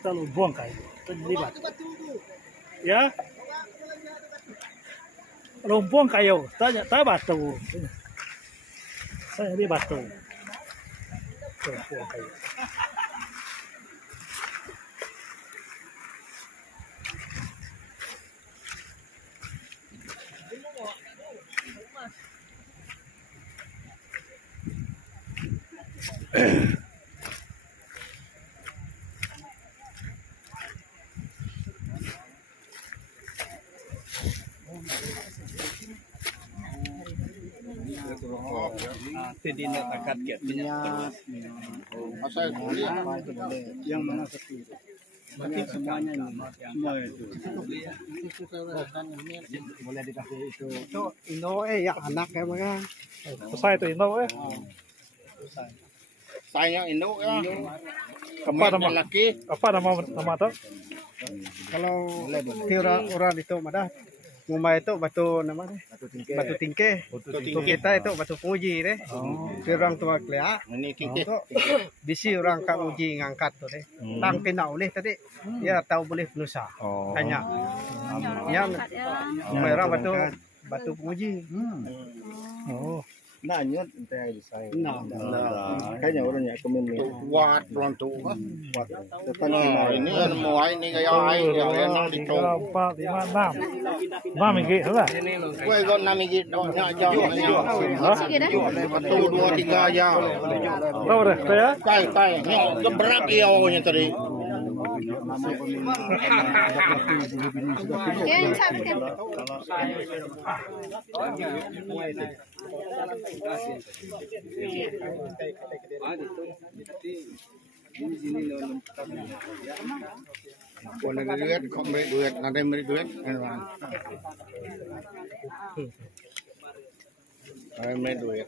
Terlalu buang kayu, terlibat. Ya, lumpung kayu, tanya batu. Saya di batu. Lumpung kayu. Jadi nak takat ket minyak. Asal Yang mana satu? Berarti semuanya ini, semua itu. Boleh dikasih itu. Itu Indo yang anak ya mga. Saya itu Indo saya induk ya. Apa nama? Laki. Apa nama itu? Kalau orang itu madah Mumbai itu batu namanya batu tingke. Untuk kita itu batu puji deh. Si orang tua kelea. Ini kiki. Bisi orang kak uji ngangkat tuh deh. Tang pina boleh tadi. Ya tahu boleh penusa. Tanya. Yang Mumbai orang batu puji. Oh, Nanyut entah saya. Nah, Kayaknya orangnya komen Kuat belum tuh. depan Ini kan mulai ini kayak air yang enak di 3, cowok. 4, 5, 6. 6 ini lah. Gue kan nami gitu aja. Satu dua tiga aja. Tahu deh, saya. Kai. Geberak ya awalnya tadi. Boleh duit, kok beri duit, nanti beri duit. Beri duit.